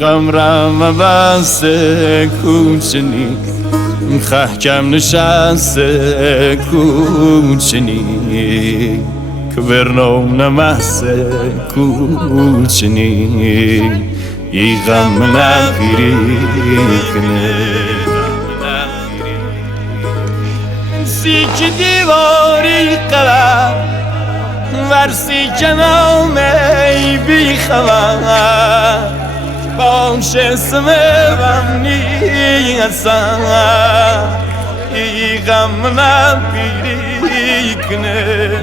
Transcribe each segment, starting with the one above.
غمرم بسته کوچنی خحکم نشسته کوچنی که برنام نمسته کوچنی ای غم نگیری کنه سی که دیواری قلم ورسی کنامه بی خبر باش اسمم نیستم ای غم نگیری کنه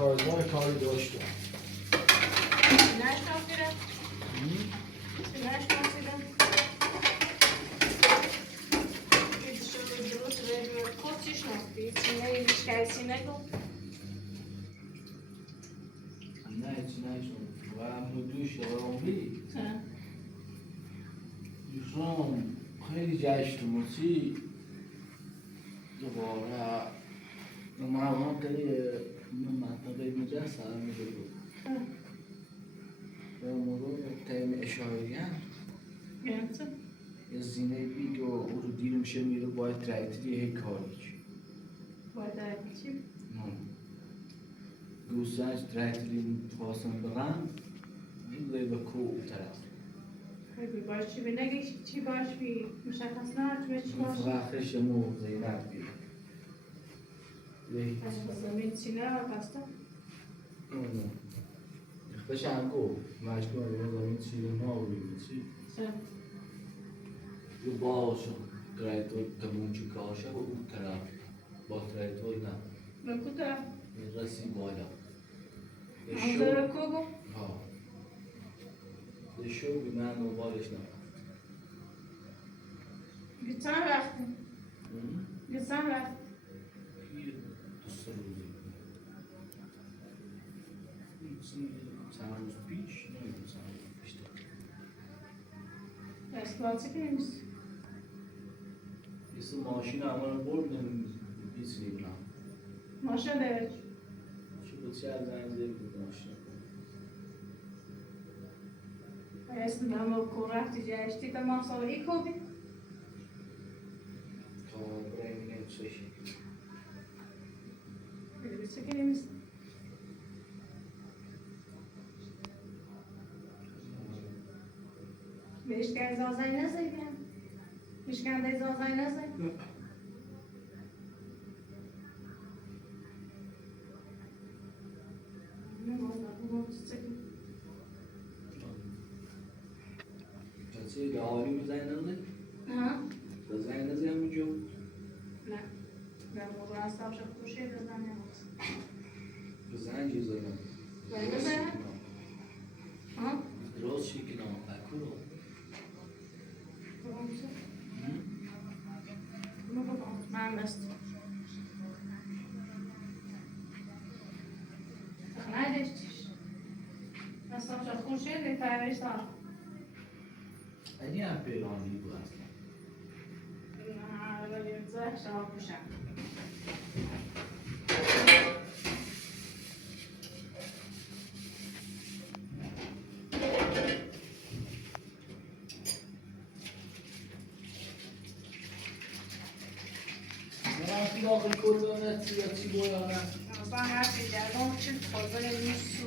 تازمان کاری داشتم نشناسیدم درست کسی شناختی سینه هیچ کسی نگو نه چی نشون و مدوش رومی دوستان خیلی جشتم چی دوباره مهمان خیلی من منطقه اینجا سلام میده بود و مرور تایم اشاری هم یه زینه بیگ و او رو دیر میشه میره باید ترکتی یه کاری باید ترکتی چی؟ دوستانش ترکتی خواستم برم این لیبه کو او طرف خیلی باش چی بی نگه چی باش بی مشخص نه چی باش آخرش مو زینت بید زمین سینه رو بسته اختش هم گفت مشکل زمین چیزی ما بودیم چی یه باشم ترایتور کمونچی کاشه و اون طرف با ترایتور نه به کو طرف؟ رسی بالا منظر کو گو؟ ها ده شو بی من موبایلش نمید چند وقتی؟ چند وقت؟ دو سه روزی چند روز پیش نمیدونم چند روز پیش اسکواتی که نیست؟ یه ماشین همه برد نیست نیبرم ماشین دارد؟ چه بود چه از زنزه بود ماشین اسم هم رو کو رفتی جشتی تا ما سال ای کو بی؟ برای میگم چشی چه که نیست؟ بهش که زازای نزایی بیم؟ بهش که زازای نزایی؟ چه دعالی بزنی نزدی؟ بزنی نزدی همونجا؟ نه در موضوع هستم شد خوشه بزنی بزنی چیزایی هم بزنی؟ درست شکل هم تکو رو من بست نداشتیش هستم شد خوشه دی پروشتم اینی هم پیرانی بود اصلا نه ولی زخش هم خوشم وقتی داخل کلانت یا چی بایانه با حرفی دردم چی خوزن نیستو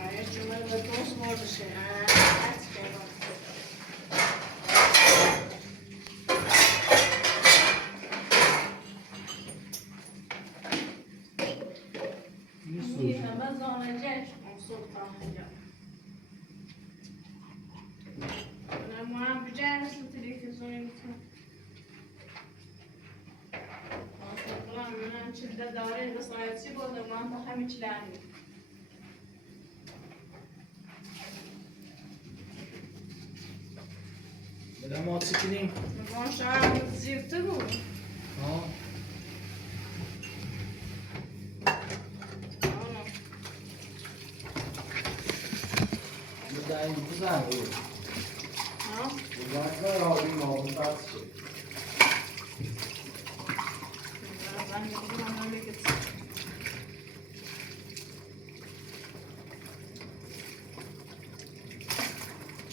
آیا جمعه به توست مردشه من زانجش مبسوط خواهد انا هم بجانس التلفزيون من شدة دارين بس ما يتسيبوا ما انت همي تلاني بدم ما چکنیم نبون شعر زیبته بود بدم بزن بود بزن که آبی مابون پس شد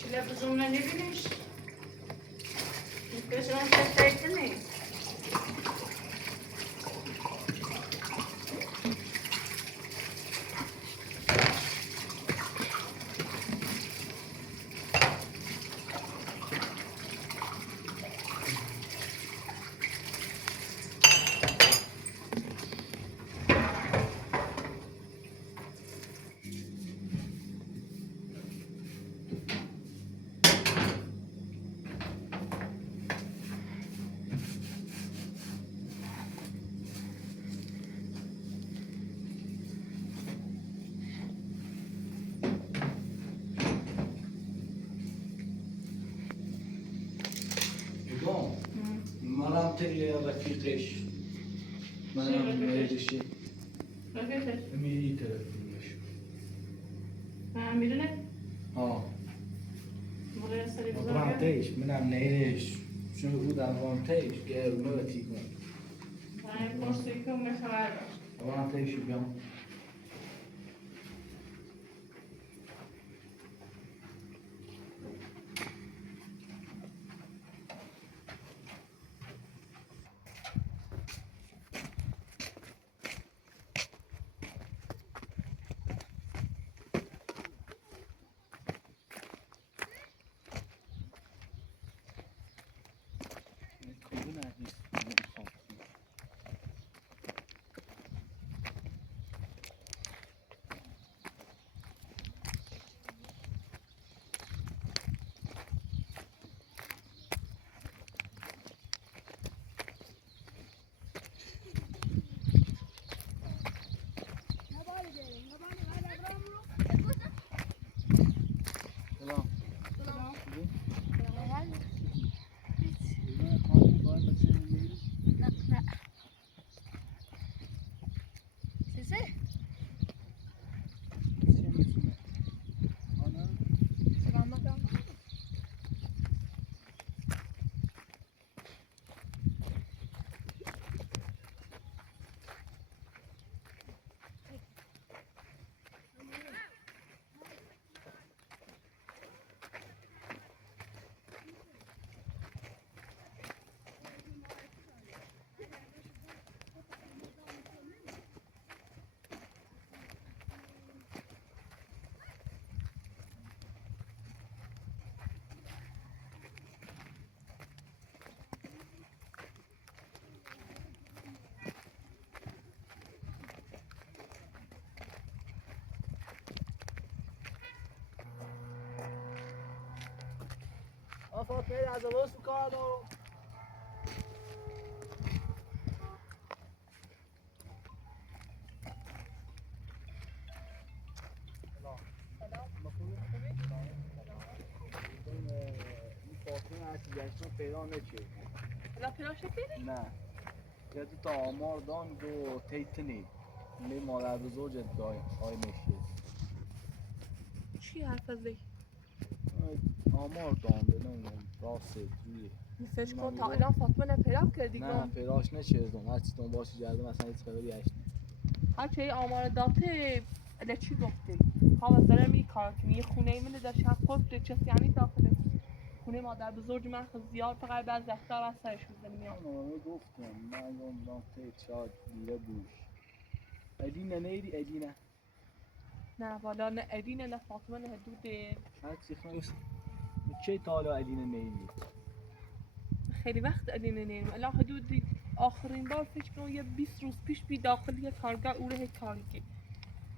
Televizyonda ne bileyim. Televizyonda sesler ne? منم تیه رفیقش منم میرشی رفیقش میری طرفش میدونه؟ ها برای سری بزرگه؟ برانتش منم نیرش شو بودم برانتش گرم نوتی کن برای پرسی کن میخواد برانتش بیام فاطمه از درست کار دارم این فاطمه هستی جشن پیدا نچه حالا پیدا شکلی؟ نه یه دو تا آمار دان دو تیتنی می مادر بزرگت دای آی میشه چی حرف ازی؟ آمار دان نمیدونم راسته جویه فکر کن تا الان فاطمه پیدا کردی نه پیداش نچردم هرچی دنبالش گردم اصلا هیچ خبری هست هر چه آمار داته الا چی گفتی؟ خواهم از داره می کار کنی یه خونه منه در شهر قفل چه یعنی داخل خونه مادر بزرگ من خود زیاد فقط بعض وقتا از سرش میزنی میام. من گفتم من گفتم تیت شاید دیره بوش. ادینه نیدی ادینه. نه والا نه ادینه نه فاطمه نه حدوده. هرچی خواهی چه تا حالا ادینه نیدی؟ خیلی وقت ادینه نیم. الان حدودی آخرین بار فکر کنم یه 20 روز پیش بی داخل یه کارگاه اوره هیچ کاری که.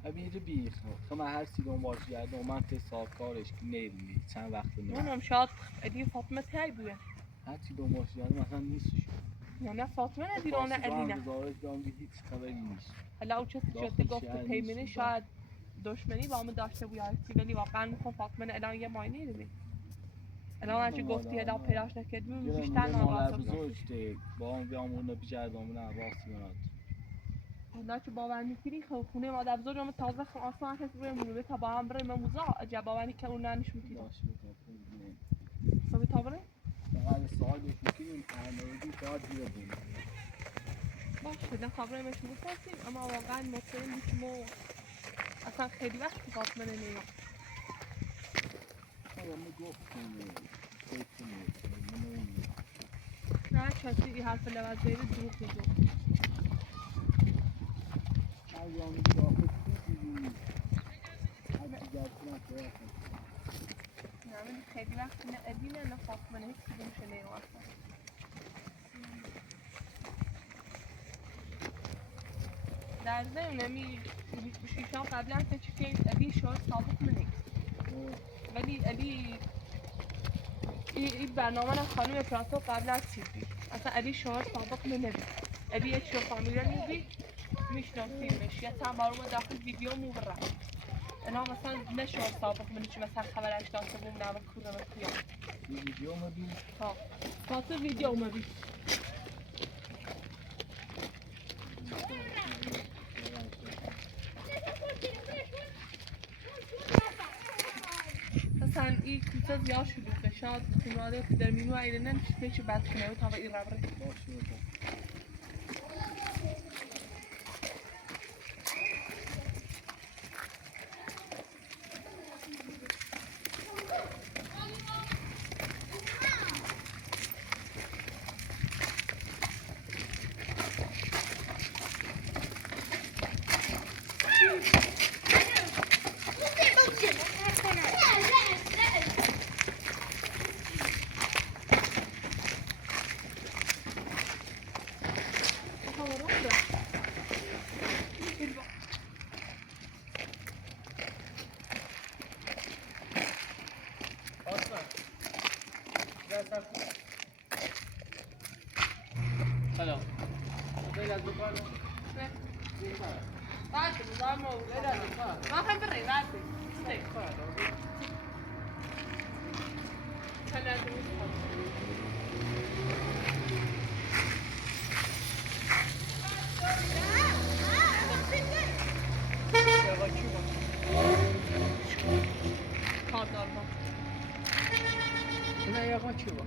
ابی بیخ. خب من هر چی دنبالش گردم من تی سال کارش نیدی چند وقت نیدی. منم شاید ادین فاطمه تایی بوده. هر چی دنبالش گردم مثلا نیستش. یا نه فاطمه ندیره نه ادینه. گزارش دارم که هیچ خبری نیست. حالا او چیزی که گفت پیمنه شاید دشمنی با من داشته بودی ولی واقعا میخوام فاطمه الان یه ماینه دیدی. الان هرچی گفتی الان پیداش نکردیم بیشتر ناراحت بزرگ با اون بیامون رو بجردم نه واسه میاد. حالا که باور میکنی خونه مادر بزرگم تازه آسان هست روی مونوه تا با هم بریم موزا عجب باوری که اون ننش میتونی باشه تو تا بریم؟ فقط سوال بکنیم پرنامه‌ریزی شاید دیره بود. باشه نه خبرمش می‌پرسیم اما واقعا مطمئن نیستم و اصلا خیلی وقت فاطمه نمیاد. نه کسی این حرف لوازداری دروغ میگه. نه من خیلی وقت نه ادینه نه فاطمه نه هیچ کدومش نمیاد. در ضمن می شیشان قبلا که ادین شاید سابق منی ولی ادی این برنامه نه خانم پراتو قبلا چیزی اصلا ادی شاید سابق منی ادی یک شو فامیلا نیزی میشناسیمش یا چند بار اومد داخل ویدیو مورا انا مثلا نه شاید سابق منی چی مثلا خبرش داشته بوم نه کورم کیا ویدیو مبین ها فاطمه ویدیو مبین مثلا این کوتا زیاد شلوغه شاید خانواده که در مینو ایران پیش بد کنه و تا به این رابطه سلام. غیر از دکان باشه مزاحم او غیر از دکان ما هم بریم باشه استیک نه یا چی با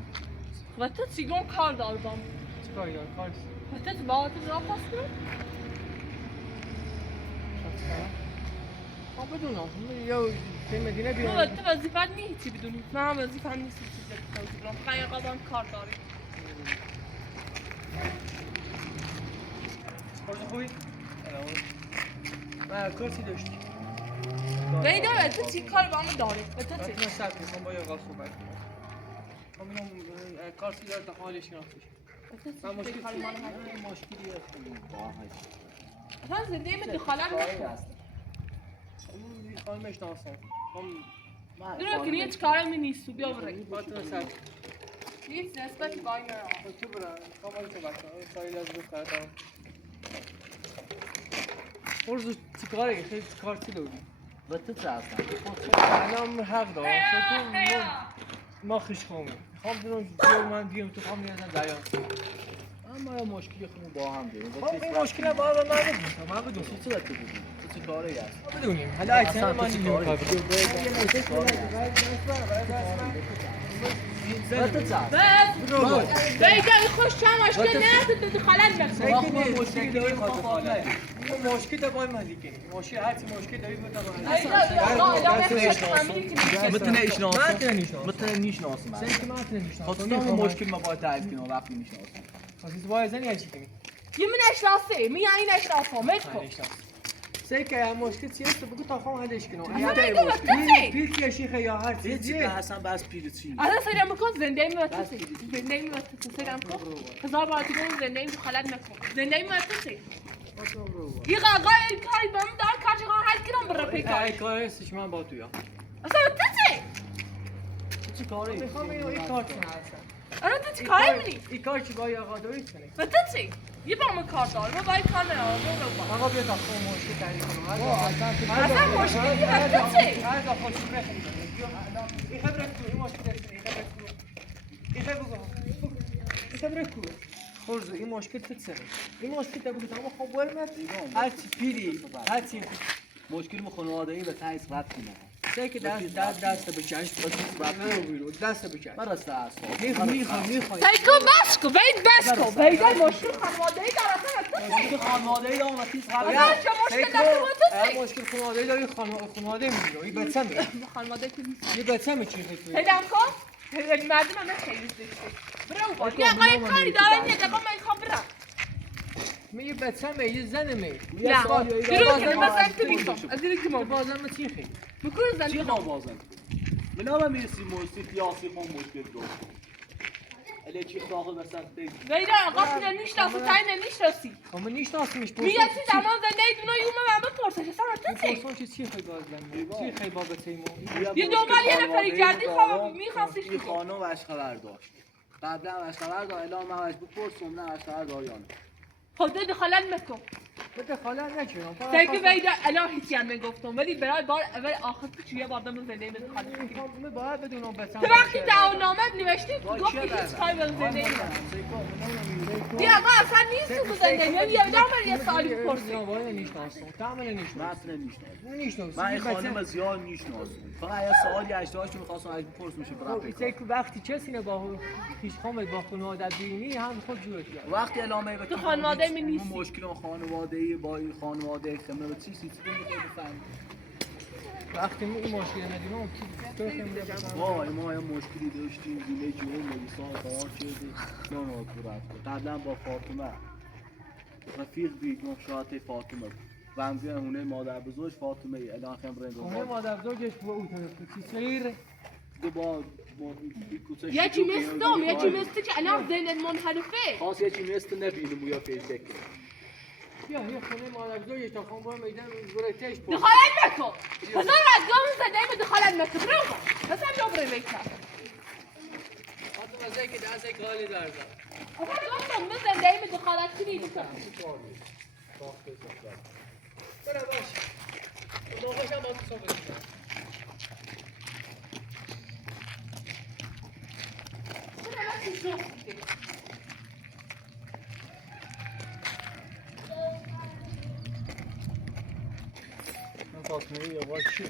و تو سیگون کار دارم چیکار کار و تو با تو را پاس کنم بدونم یا به مدینه بیام تو وظیفت نیستی بدونی من هم وظیفت نیستی چیزی توضیح بدم خیلی قدم کار داری خوبی؟ نه کارتی داشتی ویدو تو چی کار با من داری و تو چی؟ من سب میخوام با یه آقا صحبت کنم خب اینم کارتی داره تا حالش شناختش من مشکلی هست اصلا زنده من دخالت نکن اون خانمش ناستم درو کنی هیچ کاری نیست بیا برای فاطمه سب نیست نسبت با این تو برای خواهم صحبت کنم سایل از دختر دارم ارزو چی کاره خیلی کارتی داری و تو چه هستن؟ الان حق دارم ما خوش خواهمه میخوام دونم من بیام تو خواهم نیازم دریا اما یه مشکلی خونو با هم داریم خب این مشکل با هم نبودیم من بدون چی باید بگیم؟ تو چه کاری هست؟ بدونیم حالا اکثر من نمیدونم کار بیداری خوش چند مشکل نه تو خلال نکن مشکلی داریم مشکل داریم مشکل هرچی مشکل داریم میتونه ایشناسم میتونه نیشناسم خاطر مشکل ما باید تعریف کنیم وقتی میشناسم خاطر باید زنی هرچی کنیم یه من اشناسه می این اشناسه متکن سیکه هم مشکل چیه تو بگو تا خواهم حلش کنم اصلا بگو بپسی پیل یا شیخه یا هر چیزی حسن بس پیر چی اصلا سیرم بکن زنده میمتسی زنده میمتسی سیرم کن هزار بار دیگه اون زنده میمتسی خلط نکن زنده میمتسی یه قاقا این کاری با من دار کار چقدر حل کنم برای پیکار ای کار هستش من با تویا اصلا بپسی چی کاری میخوام این کار کنم اصلا اصلا تو چی کاری منی؟ این کار چی باید آقا دارید کنی بپسی یه با من کار دار ما باید کار ندارم آقا بیا تا خواهم مشکل تعریف کنم اصلا مشکلی بپسی هر دا خوش بخونیم این خبره کو این مشکل داشتنی این خبره کو خورزو این مشکل تتسنه این مشکل تا بگو تمام خواب برمت هرچی پیری هرچی مشکل مو خانوادگی به تایید رد کنه سه که دست بکش دست بکش برسته است میخوای سایکو بس کو بس کو بیدار مشکل خانوادگی دارم مشکل خانوادگی دارم و تیز قبل اصلا چه مشکل دارم تو مشکل خانوادگی داری خانواده میگیره این بچه میگه خانواده که نیست یه بچه میچی خیلی پیدام کن مردم من خیلی زشته برو با یه آقای کاری دارم یه دقیقه من میخوام برم یه بچه می یه زن می نه درو کنه مثلا تو میخوام از اینی که ما بازم چی خیلی بکن زن چی خواه بازن من هم میرسی موسی قیاسی خون مشکل دو الی چی داخل مثلا بگی ویدا آقا تو نمیشناسی تای نمیشناسی اما نیشناسیمش میگه چی زمان زنده ایدونا یومه من بپرسش اصلا تو چی؟ پرسون چی خیلی بازم چی خیلی بابت ایمو یه دنبال یه نفری کردی خواب میخواستیش این خانم وش خبر داشت قبلا وش خبر داشت الان من وش بپرسم نه وش خبر داریانه خب ده دخالت مکن بده خاله نکنم سعی که ویدا الان هیچی هم نگفتم ولی برای بار اول آخر تو چیه باردم زنده بده خالت من باید بدونم بچم تو وقتی دعوانامت نوشتی گفت که هیچ کاری به زنده بیا آقا اصلا نیست تو زنده یه دام یه سوالی بپرسی نیشناسم کاملا نیشناسم من این خانم زیاد نیشناسم فقط یه سوالی اشتهاش رو می‌خواستم از بپرس میشه برام پیکار وقتی کسی نه با پیش خامل با خانواده بیرونی هم خود جورش کرد وقتی اعلامه تو خانواده می نیستی مشکل خانواده‌ای با این خانواده خمه چی چیزی بفهمید وقتی این مشکل ندیدم وای ما یه مشکلی داشتیم دیگه جون لیسانس کار کردیم نه رفت قبلا با فاطمه رفیق بیگم شاعت فاطمه و همزه هونه مادر بزرگ فاطمه الان خم رنگ هونه مادر بزرگش با او طرف چیزی با یکی مثل که الان ذهن منحرفه خاص یکی مثل نبینم و یا فیسبوک یا خونه مادر بزرگش تا خون باید میدن برای تش بود دخالت نکن مثلا رگام زده دخالت نکن برو مثلا جبره بیتر فاطمه زکی دست کالی دارد آقا گفتم من زنده دخالت کنی برو باش دوغش هم با تو صحبت کنم فاطمه یا چی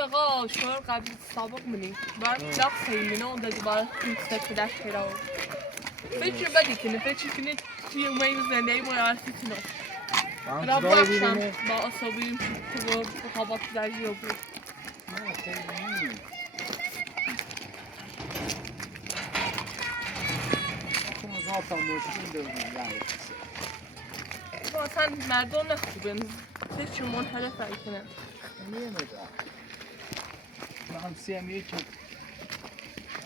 آقا شوهر قبل سابق منی بار لاق سیمینا اون دادی بار کنست کداش کرا فکر بدی کنه فکر کنه توی اومای زنده ای مراستی کنه الا بخشم با اصابیم تو خوابات درجی بود ذاتم مشکل دارم تو اصلا مردم نخوبن فکر منحرف ای کنه نمیدونم من سیمی که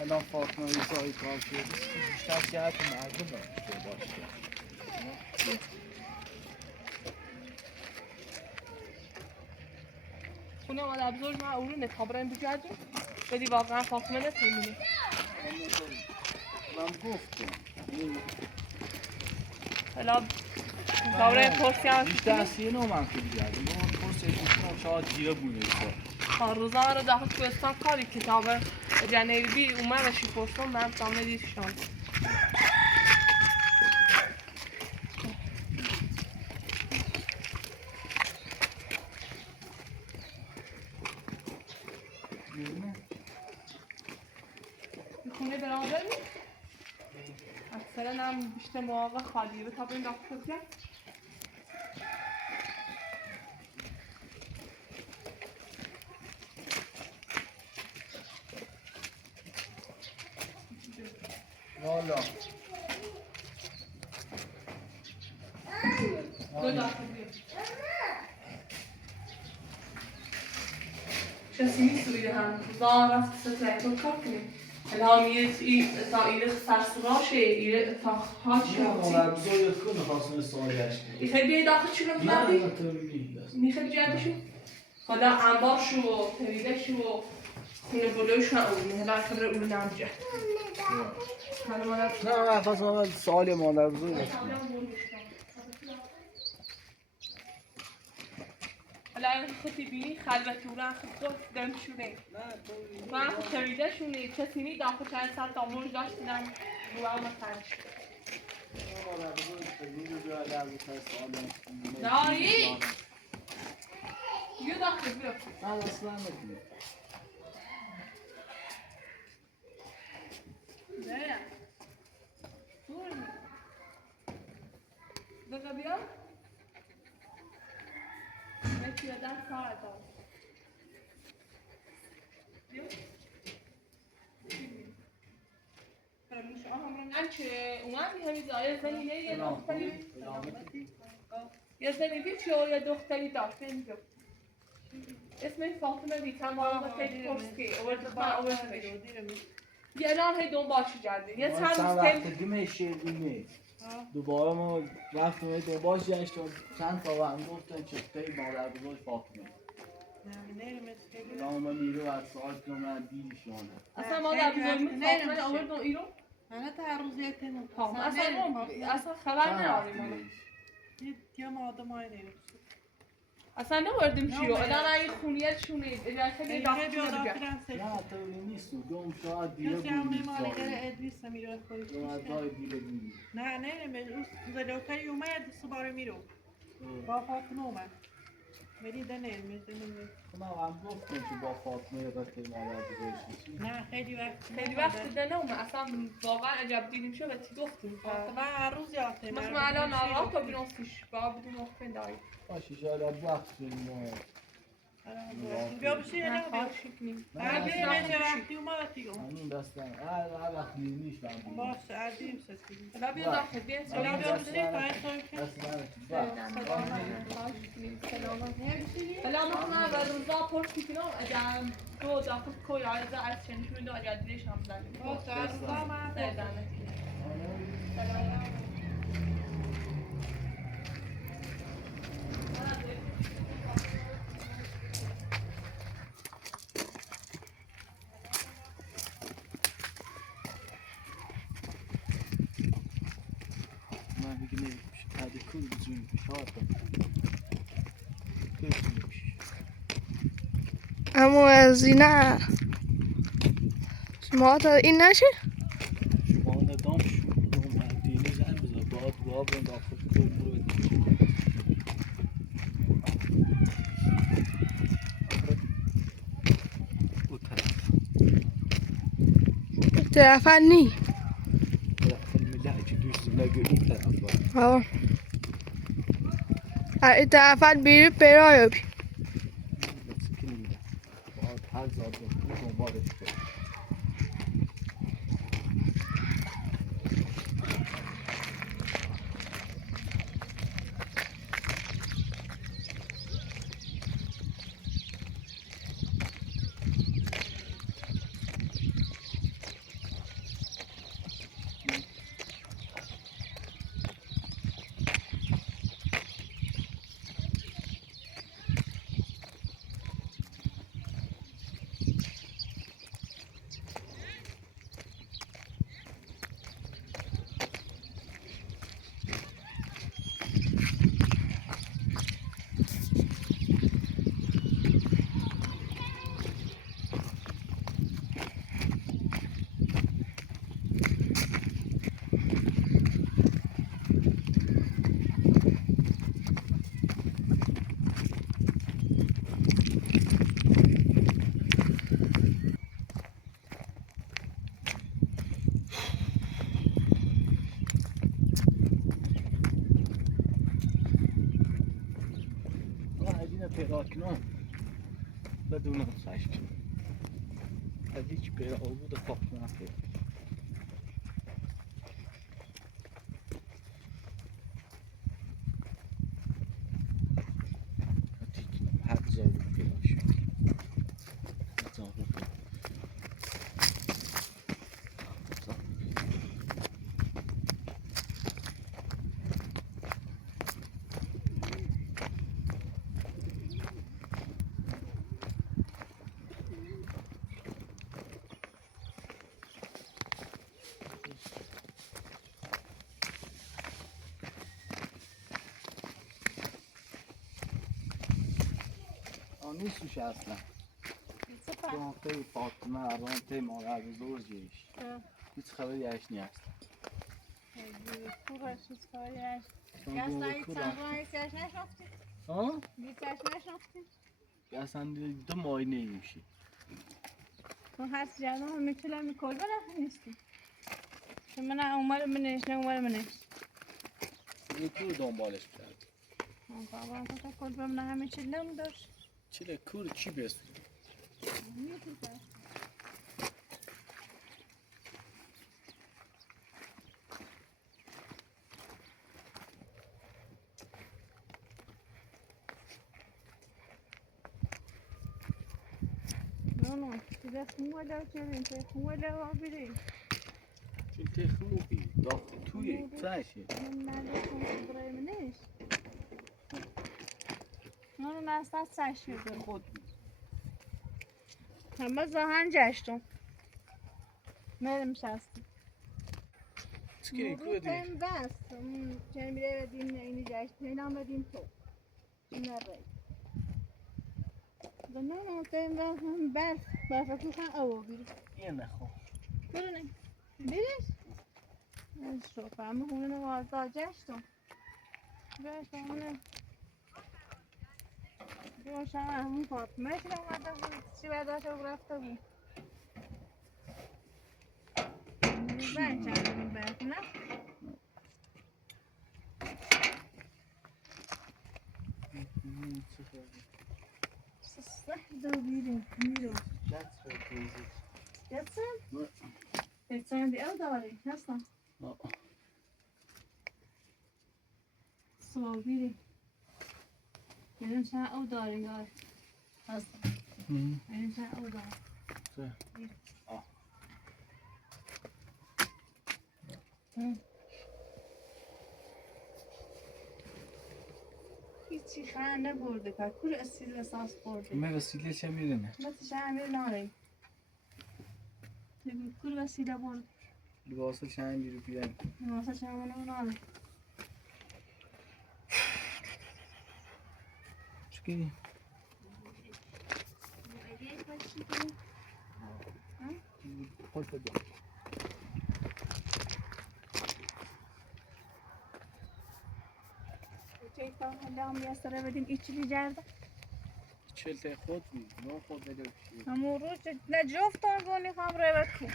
الان فاطمه ایزایی کار کرده بیشتر جهت مردم داشته باشه خونه مادر بزرگ ما اولو نتابرن بگردیم بدی واقعا فاطمه نتیمونه من گفتم حالا نتابرن پرسی هم بیشتر سیه نو من که بگردیم پرسی ایشون شاید جیره بونه روزا رو داخل کوهستان کاری کتاب جنیبی اومدشی پرسون من سامنه دیدشان مثلا هم بیشتر مواقع خالی به تابین داخل کرد والا دو داخل بیاد کسی نیست روی هم زان رفت سترکتون کار کنیم الان میره تا ایره فرسراشه ایره تا هاچی نه ما بزرگ کنه خواستم سوالی هشتی میخوای بیای داخل چی رو نه بردی؟ نه تو نیست میخوای جدشو؟ حالا انبار شو و پریده شو و خونه بلوش نه اونه هلا کبره اونه نمجه حالا مادر نه من خواستم سوالی مادر بزرگ حالا این خودی بینی خلوت اونه خود دم شونه من خود پریده شونه کسی نی داخل چند ساعت آموز داشتن رو هم خرش مادر بزرگ خیلی رو در سوال دایی یه داخل بیرو من اصلا نکنم نه بگه بیام یکی بدن ساعت دار بیام فراموش آمون انچه اومدی همین زایه زنی یه دختری یه زنی بیچه و یه دختری داشته اینجا اسمش فاطمه بیتم آمون خیلی پرسکی یه الان هی دنبالش جدی یه چند چند روز وقت دیمه شیرینه دوباره ما وقت اومد دنبالش گشتم چند تا هم گفتن چطوری مادر بزرگ فاطمه الان ما میره و ساعت که من دیدشانه اصلا مادر بزرگ فاطمه آوردم ایرو أنا تعرض يتم اصلا خبر نداریم يا ما هذا ما ينام اصلا نوردیم چیو الان این خونیت شونه خیلی داخل يجي بيوضع نمیگه فرنسا نه تو نیست دوم ساعت دیگه كسي عم بودی مالي غير أدريس ميرو دو خوي ازای دیگه بودی نه نه زلو كان يوم يد الصبار ميرو با فاطمه اومد ولی ده نمیز من هم گفتم که با فاطمه رفته مادر بزرگش نه خیلی وقت ده نومه اصلا واقعا عجب دیدیم شو و چی گفتیم فاطمه هر روز یافته مثل ما الان آقا تا بیناستیش با بدون مخفن داری باشه شاید وقت کنیم بیا بشی نه نه بیا خواهش کنیم عردی میشه وقتی اومد دیگه همون دستم هر وقت نیمیش من باشه عردی میشه دیگه حالا بیا داخل بیا حالا بیا بشی پای حالا ما بعد روزا پرسی کنم اگر تو داخل کوی عایزه از چنشون دو اگر دیرش هم زنیم باشه هر روزا من من دیگه نمیشه بعد کل بزنیم شاید اما از اینه شما تا این نشه شما ندام شما دیلی زن بزن باید بابا داخل کل برو طرف نی الملاحة دوش زلاقي طرف ها این طرف بیری برای بی بس كلمة بعد حال زاد دنبالش پیراکنم بدون خشم از هیچ پیرا بود فاطمه پیدا هر زاویه پیدا شد نیستش اصلا رانته فاطمه رانته مادر بزرگش هیچ خبری ازش نیست کورش هیچ کاری هست اصلا هیچ سنگان هیچ ازش نشناختی؟ ها؟ هیچ ازش نشناختی؟ اصلا دو ماه نمیشه تو هست جمعه هم میتونم میکل بنخی نیستی که من اومد منش نه اومد منش یکی رو دنبالش کرد بابا تو کل بمن همه چی نم داشت چرا کور چی بسید؟ نه دیگه خومه چرین که خومه لوا بیریم چون ته خوبی داخل توی ترشه من نداشتم برای منش نه من اصلا سش شده خود همه زهن جشتم مرم شستم چکی مرو کودی تیم بس چه میره بدیم اینی جشت اینم بدیم تو نره نه تیم بس هم برف تو خان او بیرو یه نخو برو نه بیرش شو فهمه خونه واردا جشتم جوشم همون فاطمه شده اومده بود چی برداشت و رفته بود زن چند بود برد نه سخت و بیریم میرو جتسن؟ جتسن دی او داری هستم سوال بیریم بیریم چند او داری گار هستم بیریم چند او داری هیچی خنده برده که کور استیل اساس برده من وسیله چه میدونه مثل شمیر ناری کور وسیله برده لباسه چند بیرو بیرن مثل شمیر ناری چکی خود بده چه تا حالا هم یاسره بدیم ایچی جرده چلته خود بی نو خود بده بشید همون روز نه جفتان گونی خواهم روید کن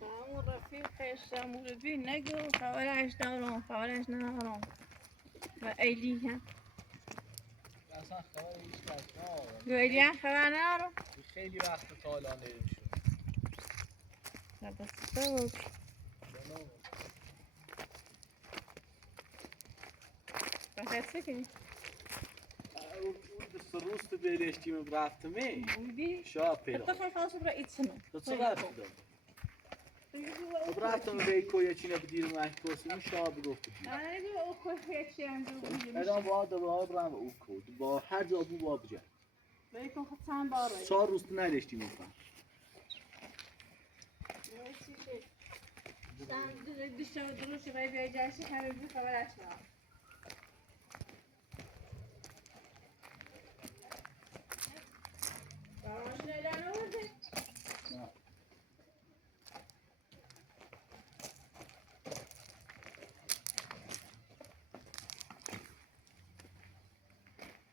همون رفیقش همون رفیق نگو خبرش دارم خبرش ندارم و ایلی هم اصلا خبر هیچ کس ندارم و ایلی هم خبر ندارم خیلی وقت تایلند دیده شد بس بخیسته کنی اون سروست بیلشتیم رفتمی بودی؟ شا پیدا تو خیلی خواست برای ایتسنو تو چه رفتی داری؟ خب رفتم ریکو یه چینه بدیر محکوسی شا بگفت آره دیگه او که چی هم دو بودی ادام با دوباره برم او کود با هر جا بو با بجا ریکو خود چند بار باید 4 روز نداشتیم میکنم دیشتم دروشی باید بیای جشی همه بی خبرش ندارم براماشون ایلان آورده؟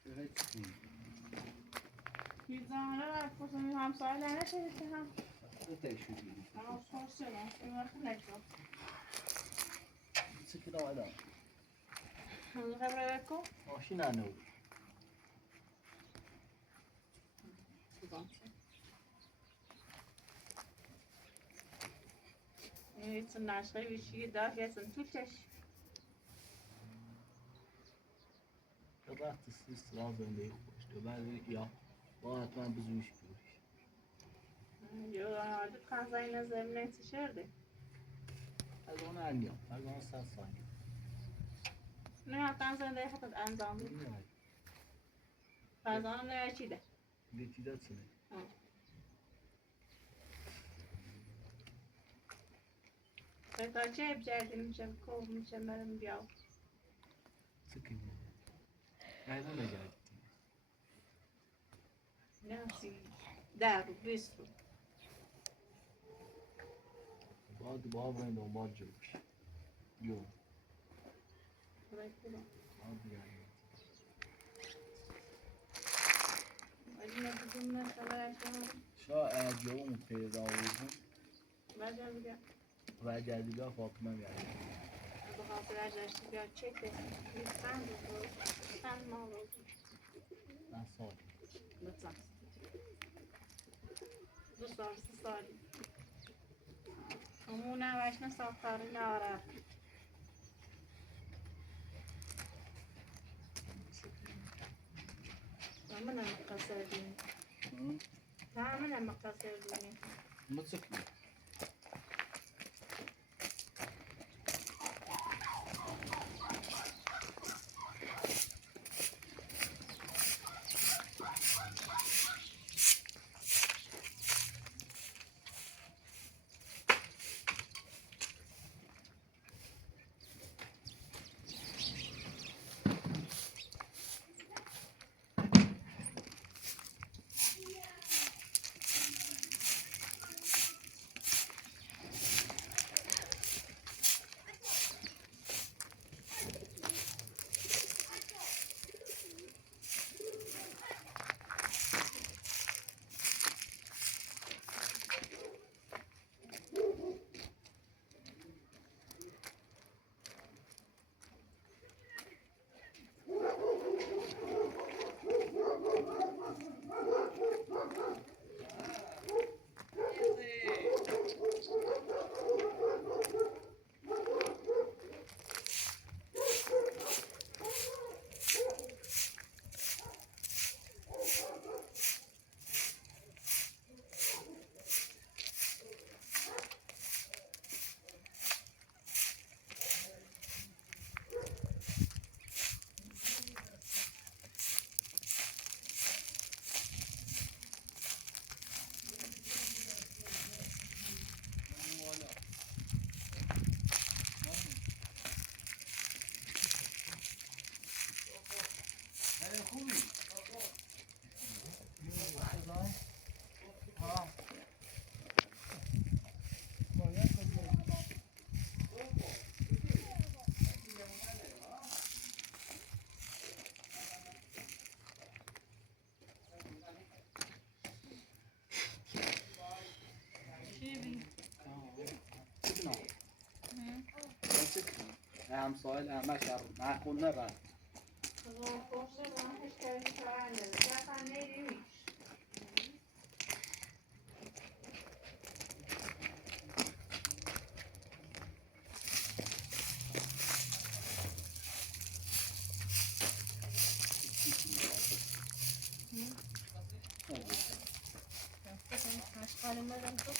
نه چی؟ پیتزا ها رو خصوصی همسایه نشده که هم تشویقی. اما فرصه نه این وقت نکرد چی که داده؟ همون خبره بکن ماشین آنو. این چون نشقی بیشی داشت هستن تو چش وقت استرا زنده خوش تو بعد یا با حتما بزویش بیوش. جو عادت خانزای نظر نیست شرده از اون انجام از اون سال نه حتی زنده خود انجام بود فرزانم نه چیده بیتی داد سنه تا چه بجردی میشه کوب میشه برم بیاو سکی ایوان نجات نه سی ده رو 20 رو بعد باید دنبال جوش یو خدای خدا بعد بیایی ولی نبودم نه خبرش کنم شا جو پیدا بود بعد بگم و جدیدا فاطمه میاد به خاطر ازش بیاد چکه نیستند رو چند ماه رو من سال لطفا 2 سال 3 سالی همون نوش نساختاری ناره همون هم قصر دینی همون هم قصر دینی متسكي هم سوال همه شر نخونه بر خوشه با هم اشتری کرنده زفن نیمیش مشغل مدن تو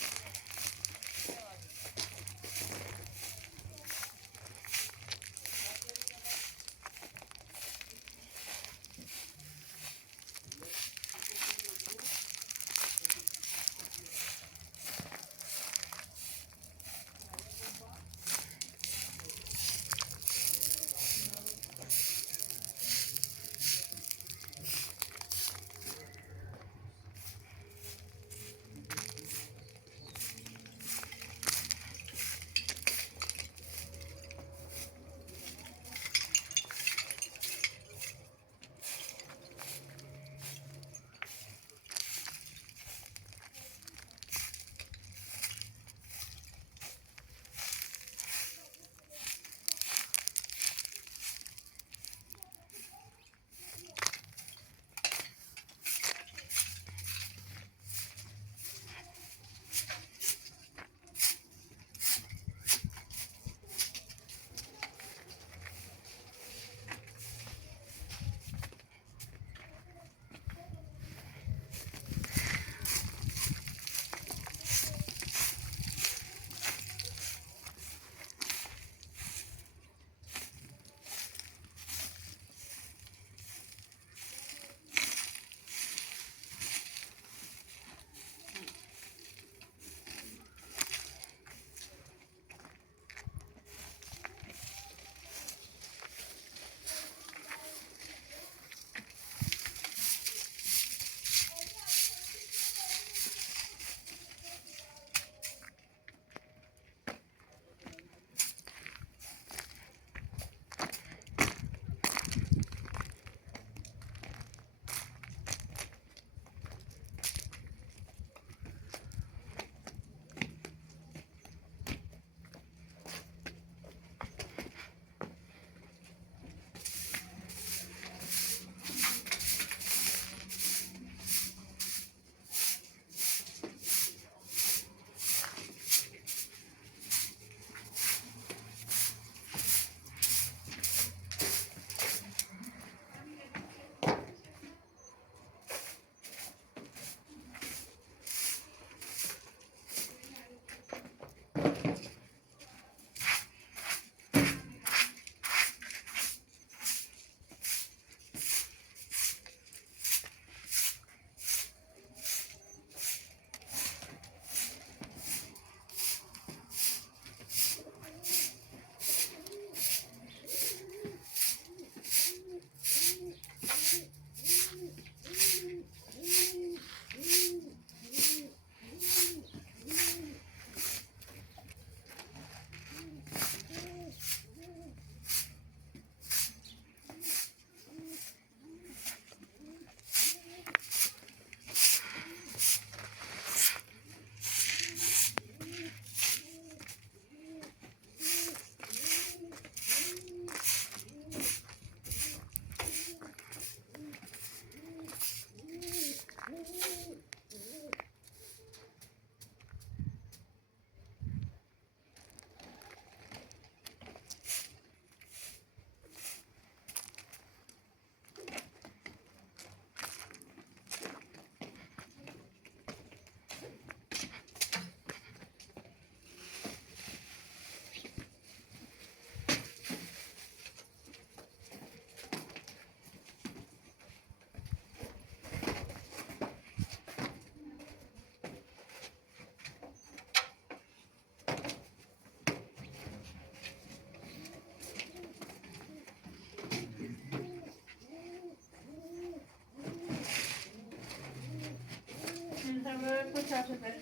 چرا داری؟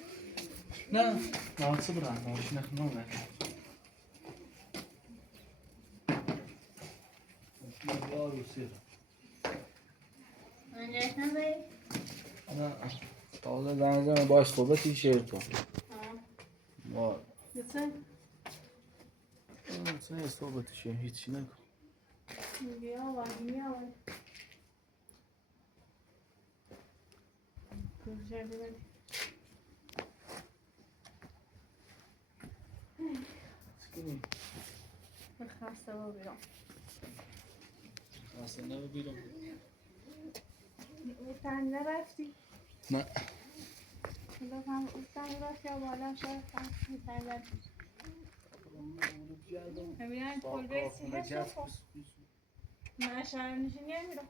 نه ناچه برم ماشین خونم نکنم ماشین بیا روسی اونجاش نبایی؟ نه حالا زنزم باش خوبه تیشرت ها وای بسه؟ نه صحبت تیشرت هیچی نکن بیا بیا کجا ببین سکنی خسته با بیرم اصلا نبا بیرم تن نرفتی؟ نه خدا هم تن رفت یا بالا شد تن رفتی ببینن کلبه سیهش رو من شهر نشینی هم میرم